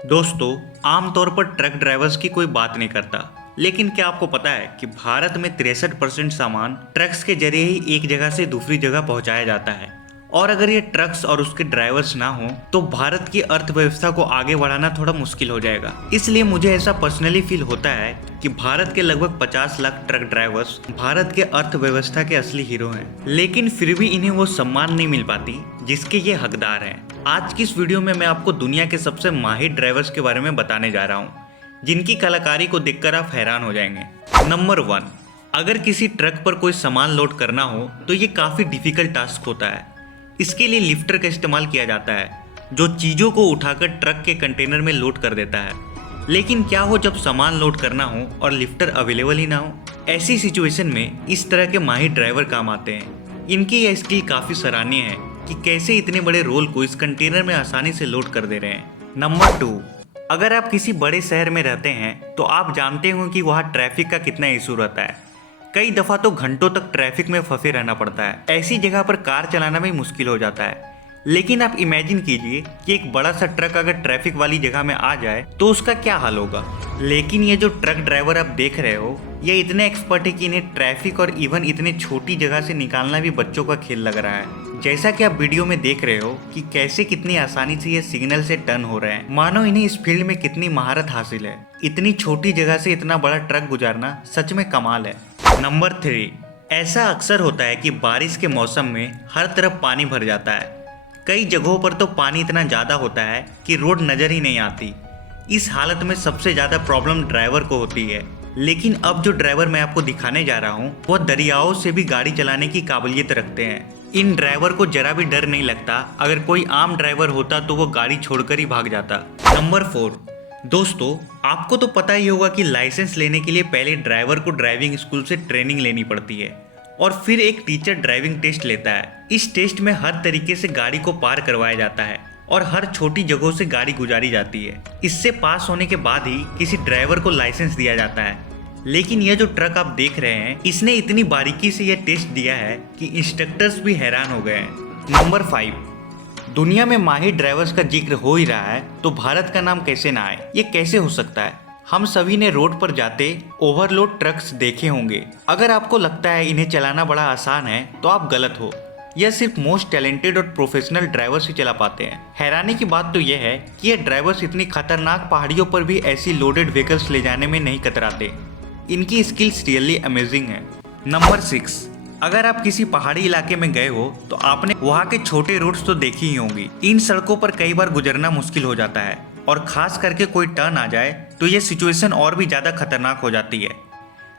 दोस्तों, आमतौर पर ट्रक ड्राइवर्स की कोई बात नहीं करता, लेकिन क्या आपको पता है कि भारत में 63% सामान ट्रक्स के जरिए ही एक जगह से दूसरी जगह पहुंचाया जाता है। और अगर ये ट्रक्स और उसके ड्राइवर्स ना हो तो भारत की अर्थव्यवस्था को आगे बढ़ाना थोड़ा मुश्किल हो जाएगा। इसलिए मुझे ऐसा पर्सनली फील होता है कि भारत के लगभग 50 लाख ट्रक ड्राइवर्स भारत के अर्थव्यवस्था के असली हीरो हैं, लेकिन फिर भी इन्हें वो सम्मान नहीं मिल पाती जिसके ये हकदार हैं। आज की इस वीडियो में मैं आपको दुनिया के सबसे माहिर ड्राइवर्स के बारे में बताने जा रहा हूँ, जिनकी कलाकारी को देखकर आप हैरान हो जाएंगे। नंबर 1, अगर किसी ट्रक पर कोई सामान लोड करना हो तो ये काफ़ी डिफिकल्ट टास्क होता है। इसके लिए लिफ्टर का इस्तेमाल किया जाता है, जो चीज़ों को उठाकर ट्रक के कंटेनर में लोड कर देता है। लेकिन क्या हो जब सामान लोड करना हो और लिफ्टर अवेलेबल ही ना हो? ऐसी सिचुएशन में इस तरह के माहिर ड्राइवर काम आते हैं। इनकी यह स्किल काफ़ी सराहनीय है कि कैसे इतने बड़े रोल को इस कंटेनर में आसानी से लोड कर दे रहे हैं। नंबर 2, अगर आप किसी बड़े शहर में रहते हैं तो आप जानते हो कि वहाँ ट्रैफिक का कितना इशू रहता है। कई दफ़ा तो घंटों तक ट्रैफिक में फंसे रहना पड़ता है। ऐसी जगह पर कार चलाना भी मुश्किल हो जाता है। लेकिन आप इमेजिन कीजिए कि एक बड़ा सा ट्रक अगर ट्रैफिक वाली जगह में आ जाए तो उसका क्या हाल होगा। लेकिन ये जो ट्रक ड्राइवर आप देख रहे हो, ये इतने एक्सपर्ट है कि इन्हें ट्रैफिक और इवन इतने छोटी जगह से निकालना भी बच्चों का खेल लग रहा है। जैसा कि आप वीडियो में देख रहे हो कि कैसे कितनी आसानी से ये सिग्नल से टर्न हो रहे हैं, मानो इन्हें इस फील्ड में कितनी महारत हासिल है। इतनी छोटी जगह से इतना बड़ा ट्रक गुजारना सच में कमाल है। नंबर 3, ऐसा अक्सर होता है कि बारिश के मौसम में हर तरफ पानी भर जाता है। कई जगहों पर तो पानी इतना ज़्यादा होता है कि रोड नज़र ही नहीं आती। इस हालत में सबसे ज़्यादा प्रॉब्लम ड्राइवर को होती है। लेकिन अब जो ड्राइवर मैं आपको दिखाने जा रहा हूँ वह दरियाओं से भी गाड़ी चलाने की काबिलियत रखते हैं। इन ड्राइवर को जरा भी डर नहीं लगता। अगर कोई आम ड्राइवर होता तो वो गाड़ी छोड़कर ही भाग जाता। नंबर 4, दोस्तों, आपको तो पता ही होगा कि लाइसेंस लेने के लिए पहले ड्राइवर को ड्राइविंग स्कूल से ट्रेनिंग लेनी पड़ती है और फिर एक टीचर ड्राइविंग टेस्ट लेता है। इस टेस्ट में हर तरीके से गाड़ी को पार करवाया जाता है और हर छोटी जगहों से गाड़ी गुजारी जाती है। इससे पास होने के बाद ही किसी ड्राइवर को लाइसेंस दिया जाता है। लेकिन यह जो ट्रक आप देख रहे हैं, इसने इतनी बारीकी से यह टेस्ट दिया है कि इंस्ट्रक्टर्स भी हैरान हो गए हैं। नंबर 5, दुनिया में माहिर ड्राइवर्स का जिक्र हो ही रहा है तो भारत का नाम कैसे ना आए? ये कैसे हो सकता है? हम सभी ने रोड पर जाते ओवरलोड ट्रक्स देखे होंगे। अगर आपको लगता है इन्हें चलाना बड़ा आसान है तो आप गलत हो। यह सिर्फ मोस्ट टैलेंटेड और प्रोफेशनल ड्राइवर्स ही चला पाते हैं। हैरानी की बात तो यह है कि ये ड्राइवर्स इतनी खतरनाक पहाड़ियों पर भी ऐसी लोडेड व्हीकल्स ले जाने में नहीं कतराते। इनकी स्किल्स रियली अमेजिंग है। नंबर 6, अगर आप किसी पहाड़ी इलाके में गए हो तो आपने वहाँ के छोटे रोड्स तो देखी ही होंगी। इन सड़कों पर कई बार गुजरना मुश्किल हो जाता है और खास करके कोई टर्न आ जाए तो ये सिचुएशन और भी ज़्यादा खतरनाक हो जाती है।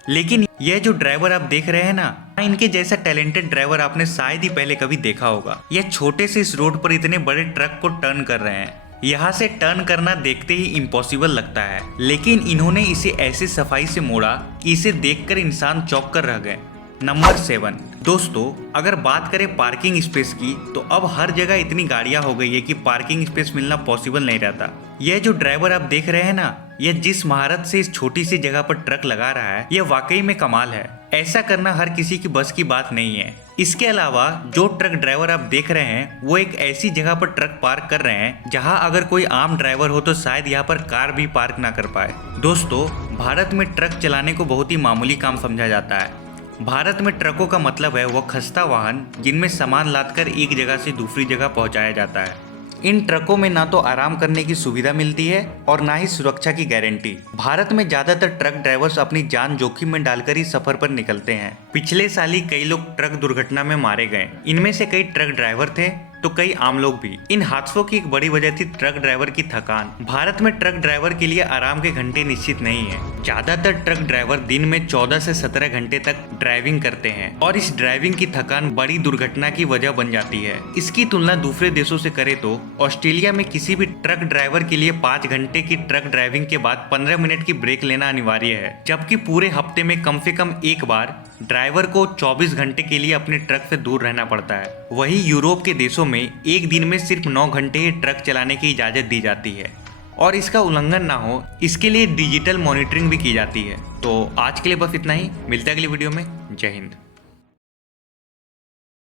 लेकिन यह जो ड्राइवर आप देख रहे हैं ना, इनके जैसा टैलेंटेड ड्राइवर आपने शायद ही पहले कभी देखा होगा। यह छोटे से इस रोड पर इतने बड़े ट्रक को टर्न कर रहे हैं। यहाँ से टर्न करना देखते ही इम्पॉसिबल लगता है, लेकिन इन्होंने इसे ऐसे सफाई से मोड़ा कि इसे देखकर इंसान चौंक कर रह गए। नंबर 7, दोस्तों, अगर बात करें पार्किंग स्पेस की तो अब हर जगह इतनी गाड़ियां हो गई है कि पार्किंग स्पेस मिलना पॉसिबल नहीं रहता। यह जो ड्राइवर आप देख रहे हैं ना, यह जिस महारत से इस छोटी सी जगह पर ट्रक लगा रहा है, यह वाकई में कमाल है। ऐसा करना हर किसी की बस की बात नहीं है। इसके अलावा जो ट्रक ड्राइवर आप देख रहे हैं वो एक ऐसी जगह पर ट्रक पार्क कर रहे हैं जहां अगर कोई आम ड्राइवर हो तो शायद यहाँ पर कार भी पार्क ना कर पाए। दोस्तों, भारत में ट्रक चलाने को बहुत ही मामूली काम समझा जाता है। भारत में ट्रकों का मतलब है वह खस्ता वाहन जिनमें सामान लादकर एक जगह से दूसरी जगह पहुंचाया जाता है। इन ट्रकों में ना तो आराम करने की सुविधा मिलती है और ना ही सुरक्षा की गारंटी। भारत में ज्यादातर ट्रक ड्राइवर्स अपनी जान जोखिम में डालकर ही सफर पर निकलते हैं। पिछले साल ही कई लोग ट्रक दुर्घटना में मारे गए। इनमें से कई ट्रक ड्राइवर थे तो कई आम लोग भी। इन हादसों की एक बड़ी वजह थी ट्रक ड्राइवर की थकान। भारत में ट्रक ड्राइवर के लिए आराम के घंटे निश्चित नहीं है। ज्यादातर ट्रक ड्राइवर दिन में 14 से 17 घंटे तक ड्राइविंग करते हैं और इस ड्राइविंग की थकान बड़ी दुर्घटना की वजह बन जाती है। इसकी तुलना दूसरे देशों से करें तो ऑस्ट्रेलिया में किसी भी ट्रक ड्राइवर के लिए 5 घंटे की ट्रक ड्राइविंग के बाद 15 मिनट की ब्रेक लेना अनिवार्य है, जबकि पूरे हफ्ते में कम से कम एक बार ड्राइवर को 24 घंटे के लिए अपने ट्रक से दूर रहना पड़ता है। वही यूरोप के देशों में एक दिन में सिर्फ 9 घंटे ही ट्रक चलाने की इजाजत दी जाती है और इसका उल्लंघन ना हो इसके लिए डिजिटल मॉनिटरिंग भी की जाती है। तो आज के लिए बस इतना ही। मिलते हैं अगली वीडियो में। जय हिंद।